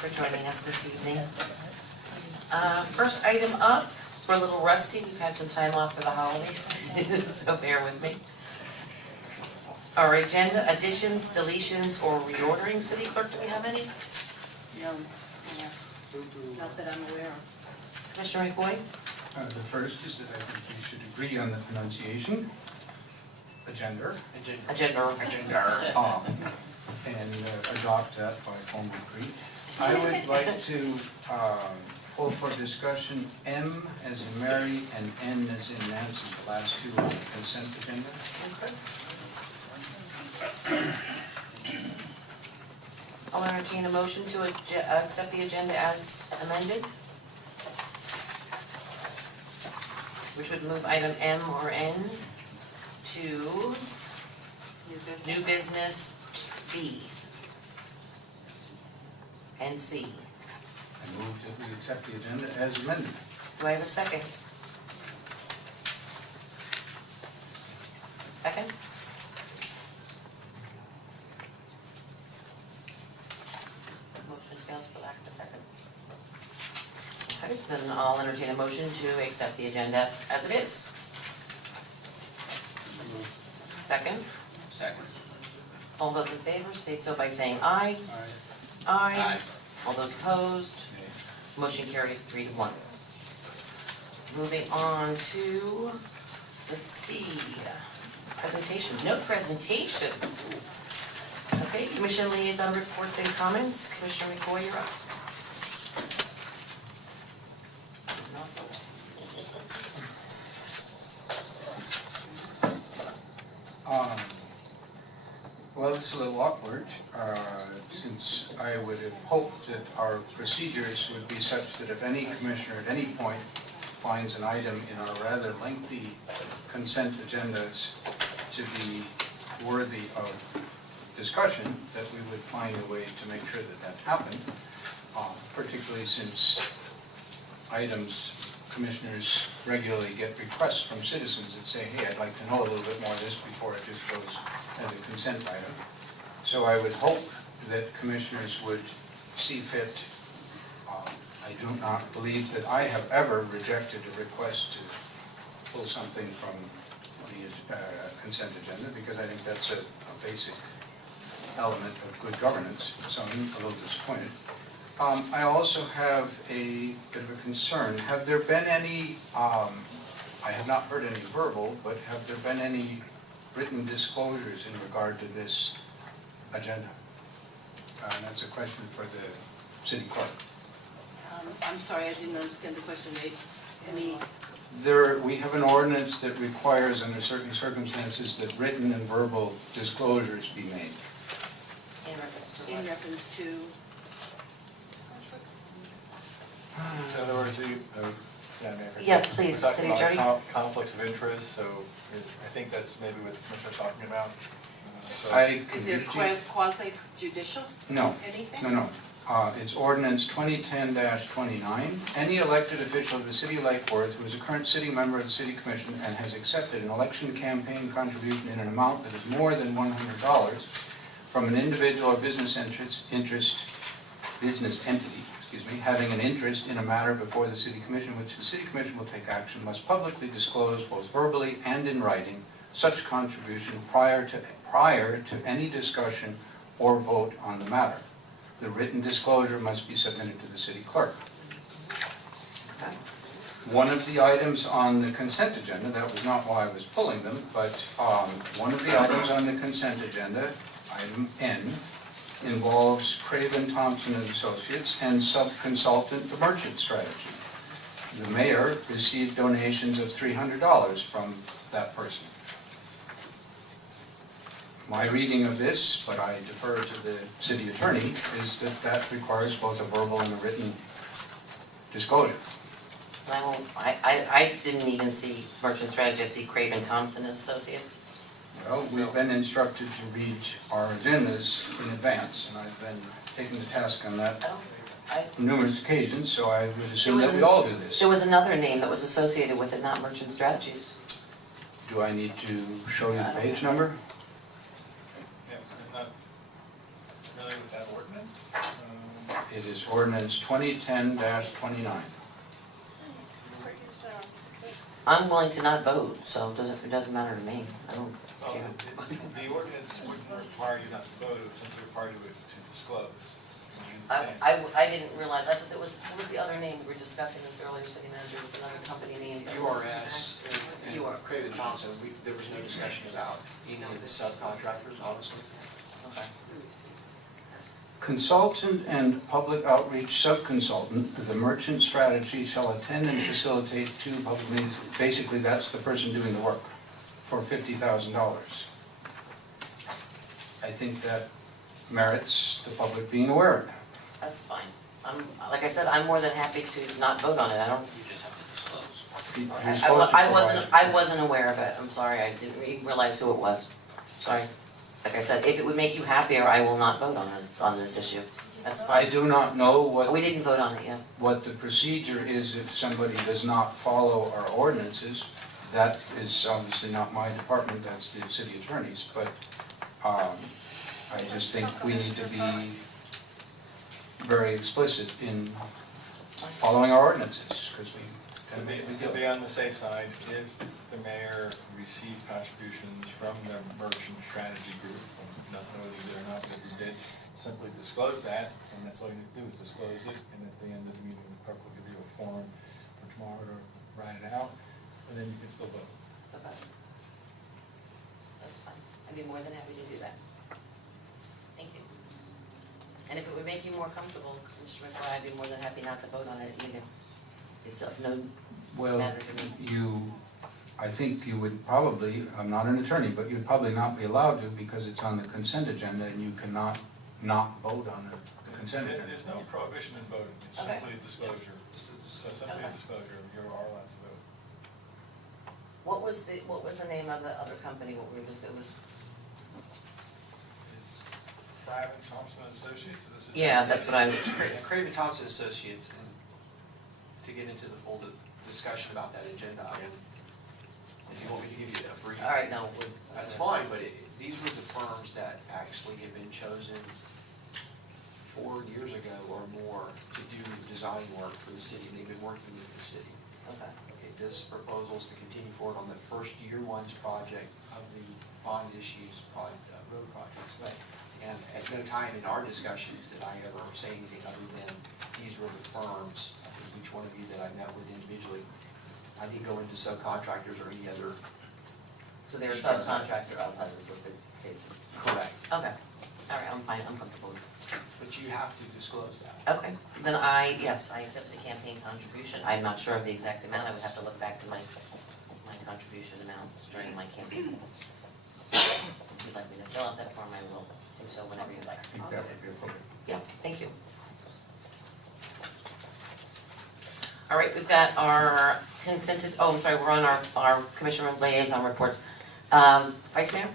for joining us this evening. First item up, we're a little rusty, we've had some time off for the holidays, so bear with me. Our agenda additions, deletions, or reordering, City Clerk, do we have any? No, not that I'm aware of. Commissioner McCoy? The first is that I think we should agree on the pronunciation, agenda, and adopt that by formal decree. I would like to pull for discussion M as in Mary and N as in Nancy, the last two on the consent agenda. I'll entertain a motion to accept the agenda as amended, which would move item M or N to new business B and C. I move that we accept the agenda as amended. Do I have a second? Second? Motion fails for lack of a second. Okay, then I'll entertain a motion to accept the agenda as it is. Second? Second. All those in favor state so by saying aye. Aye. All those opposed? Motion carries 3-1. Moving on to, let's see, presentations. No presentations. Okay, Commission Liaison Reports and Comments. Commissioner McCoy, you're up. Well, it's a little awkward, since I would have hoped that our procedures would be such that if any commissioner at any point finds an item in our rather lengthy consent agendas to be worthy of discussion, that we would find a way to make sure that that happened, particularly since items, commissioners regularly get requests from citizens that say, hey, I'd like to know a little bit more of this before it just goes as a consent item. So I would hope that commissioners would see fit. I do not believe that I have ever rejected a request to pull something from the consent agenda, because I think that's a basic element of good governance, so I'm a little disappointed. I also have a bit of a concern. Have there been any, I have not heard any verbal, but have there been any written disclosures in regard to this agenda? And that's a question for the city clerk. I'm sorry, I didn't understand the question. Any? We have an ordinance that requires under certain circumstances that written and verbal disclosures be made. In reference to In what? reference to? So in other words, Yes, please, City we're Attorney. talking about conflicts of interest, so I think that's maybe what the commissioner's talking about. So Is there quasi judicial? No. Anything? No. It's ordinance 2010-29. Any elected official of the city of Lake Worth who is a current sitting member of the city commission and has accepted an election campaign contribution in an amount that is more than $100 from an individual or business entity, having an interest in a matter before the city commission, which the city commission will take action, must publicly disclose both verbally and in writing such contribution prior to any discussion or vote on the matter. The written disclosure must be submitted to the city clerk. Okay. One of the items on the consent agenda, that was not why I was pulling them, but one of the items on the consent agenda, item N, involves Craven Thompson and Associates and sub-consultant The Merchant Strategy. The mayor received donations of $300 from that person. My reading of this, but I defer to the city attorney, is that that requires both a verbal and a written disclosure. I didn't even see Merchant Strategy, I see Craven Thompson and Associates. Well, we've been instructed to read our agendas in advance, and I've been taking the task on that on numerous occasions, so I would assume that we all do this. There was another name that was associated with it, not Merchant Strategies. Do I need to show you the page number? Yeah, I'm not familiar with that ordinance. It is ordinance 2010-29. I'm willing to not vote, so it doesn't matter to me. I don't Well, care. the ordinance wouldn't require you not to vote, it would simply require you to disclose. When you I, abstain. I didn't realize, I thought what was the other name? We were discussing this earlier, city manager, was another company name. URS and UR. Craven Thompson, there was no discussion about any of the subcontractors, honestly. Okay. Consultant and public outreach subconsultant, the merchant strategy shall attend and facilitate 2 public meetings. Basically, that's the person doing the work for $50,000. I think that merits the public being aware of that. That's fine. Like I said, I'm more than happy to not vote on it. I don't, You just have to disclose. You're supposed to I wasn't aware of it. I'm sorry, I didn't even realize who it was. Sorry. Like I said, if it would make you happier, I will not vote on this issue. That's I fine. do not know We didn't vote on it yet. what the procedure is if somebody does not follow our ordinances. That is obviously not my department, that's the city attorney's, but I just think we need to be very explicit in That's fine. following our ordinances, because we To be on the safe side, if the mayor received contributions from the merchant strategy group, I'm not knowing whether or not that we did, simply disclose that, and that's all you need to do is disclose it, and at the end of the meeting, the clerk will give you a form for tomorrow to write it out, and then you can still vote. Okay. That's fine. I'd be more than happy to do that. Thank you. And if it would make you more comfortable, Mr. McFly, I'd be more than happy not to vote on it either. It's of no Well, matter to me. I think you would probably, I'm not an attorney, but you'd probably not be allowed to because it's on the consent agenda and you cannot not vote on the consent agenda. There's no prohibition in voting, it's Okay. simply a disclosure. So simply a Okay. disclosure, you are allowed to vote. What was the name of the other company, what we were just, it was, It's Craven Thompson and Associates, so this is. Yeah, that's what I- It's Craven Thompson Associates, and to get into the full discussion about that agenda item, if you want me to give you a brief. all right, no. That's fine, but these were the firms that actually have been chosen 4 years ago or more to do design work for the city, and they've been working with the city. Okay. Okay, this proposal is to continue forward on the first year one's project of the bond issues, road projects. Right. And at no time in our discussions did I ever say anything other than these were the firms, I think each one of you that I met with individually. I didn't go into subcontractors or any other. So they're a subcontractor of others with the cases. Correct. Okay. All right, I'm fine, I'm comfortable with it. But you have to disclose that. Okay, then yes, I accept the campaign contribution. I'm not sure of the exact amount. I would have to look back to my contribution amount during my campaign. If you'd like me to fill out that form, I will do so whenever you'd like. I think that would be appropriate. Yeah, thank you. All right, we've got our consented, oh, I'm sorry, we're on our commissioner liaison reports. Vice Mayor?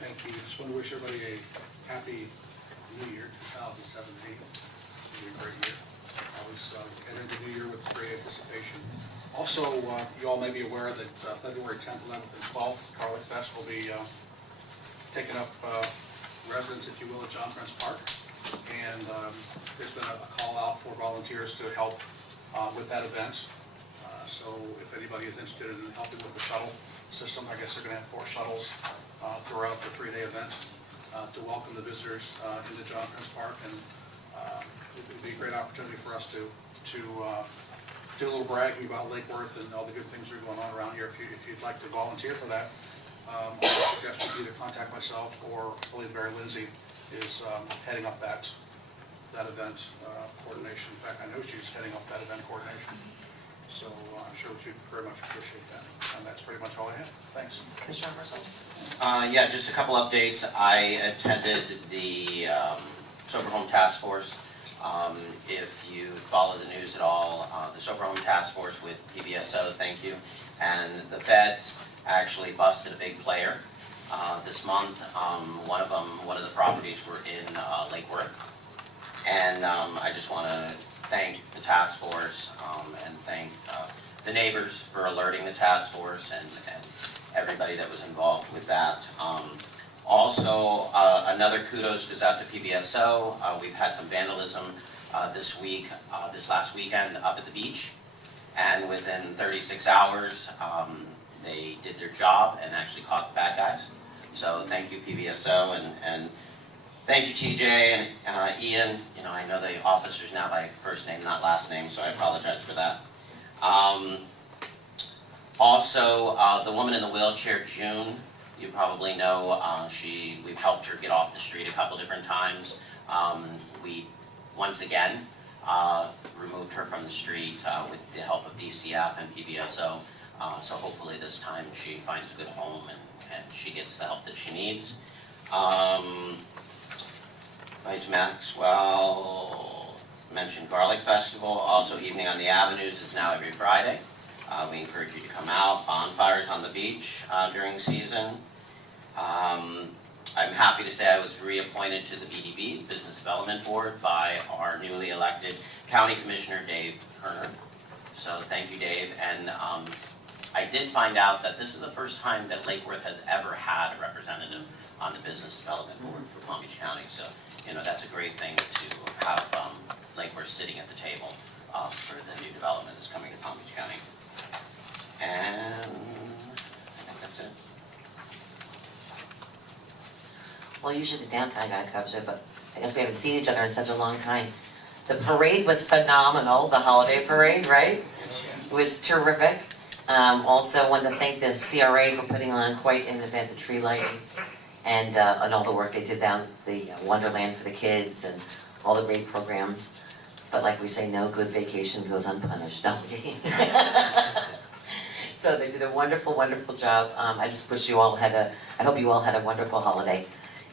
Thank you. Just want to wish everybody a happy New Year, 2017. It's going to be a great year. Always enter the new year with great anticipation. Also, you all may be aware that February 10th, 11th, and 12th, Garlic Fest will be taking up residence, if you will, at John Prince Park. And there's been a call out for volunteers to help with that event. So if anybody is interested in helping with the shuttle system, I guess they're going to have 4 shuttles throughout the 3-day event to welcome the visitors into John Prince Park. And it would be a great opportunity for us to do a little bragging about Lake Worth and all the good things that are going on around here. If you'd like to volunteer for that, I would suggest you either contact myself or I believe Barry Lindsay is heading up that event coordination. In fact, I know she's heading up that event coordination. So I'm sure she'd very much appreciate that. And that's pretty much all I have. Thanks. Commissioner Emerson? Yeah, just a couple updates. I attended the Sober Home Task Force. If you follow the news at all, the Sober Home Task Force with PBSO, thank you, and the feds actually busted a big player this month. One of the properties were in Lake Worth. And I just want to thank the task force and thank the neighbors for alerting the task force and everybody that was involved with that. Also, another kudos goes out to PBSO. We've had some vandalism this week, this last weekend up at the beach. And within 36 hours, they did their job and actually caught the bad guys. So thank you PBSO and thank you TJ and Ian. You know, I know the officers now by first name, not last name, so I apologize for that. Also, the woman in the wheelchair, June, you probably know, we've helped her get off the street a couple different times. We, once again, removed her from the street with the help of DCF and PBSO. So hopefully this time she finds a good home and she gets the help that she needs. Vice Maxwell mentioned Garlic Festival. Also, Evening on the Avenues is now every Friday. We encourage you to come out. Bonfires on the beach during season. I'm happy to say I was reappointed to the BDB, Business Development Board, by our newly elected County Commissioner Dave Kerner. So thank you, Dave. And I did find out that this is the first time that Lake Worth has ever had a representative on the Business Development Board for Palm Beach County. So, you know, that's a great thing to have Lake Worth sitting at the table for the new development that's coming to Palm Beach County. And I think that's it. Well, usually the downtown guy covers it, but I guess we haven't seen each other in such a long time. The parade was phenomenal, the holiday parade, right? It was terrific. Also wanted to thank the CRA for putting on quite an event, the tree lighting, and all the work they did down the Wonderland for the kids and all the great programs. But like we say, no good vacation goes unpunished, don't we? So they did a wonderful, wonderful job. I just wish you all I hope you all had a wonderful holiday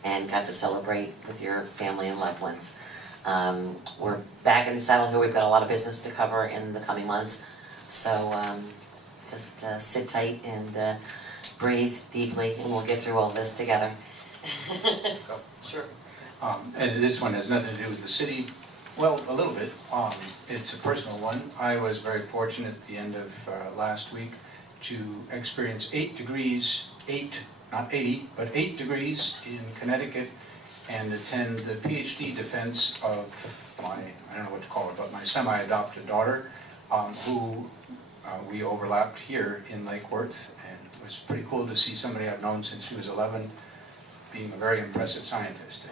and got to celebrate with your family and loved ones. We're back in the saddle here. We've got a lot of business to cover in the coming months. So just sit tight and breathe deeply, and we'll get through all this together. Sure. And this one has nothing to do with the city. Well, a little bit. It's a personal one. I was very fortunate at the end of last week to experience 8 degrees, not 80, but 8 degrees in Connecticut and attend the PhD defense of my, I don't know what to call her, but my semi-adopted daughter, who we overlapped here in Lake Worth, and it was pretty cool to see somebody I've known since she was 11 being a very impressive scientist.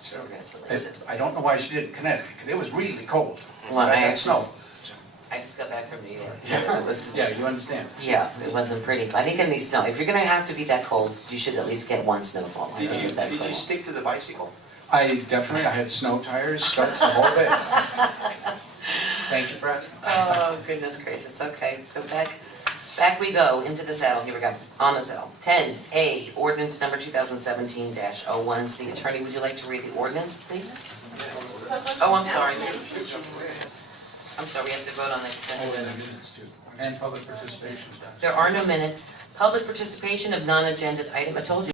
So, Congratulations. I don't know why she did it in Connecticut, because it was really cold. Well, I I had snow. I just got back from New York. It was, Yeah, you understand. yeah, it wasn't pretty. I didn't get any snow. If you're gonna have to be that cold, you should at least get one snowfall. I Did think that's you the- stick to the bicycle? I had snow tires, studs the whole day. Thank you for asking. Oh, goodness gracious, okay, so back we go, into the saddle, here we go, on the saddle. 10A, ordinance number 2017-01, City Attorney, would you like to read the ordinance, please? Oh, I'm sorry. I'm sorry, we have to vote on the consent agenda. And public participation. There are no minutes. Public participation of non-agenda item, I told you.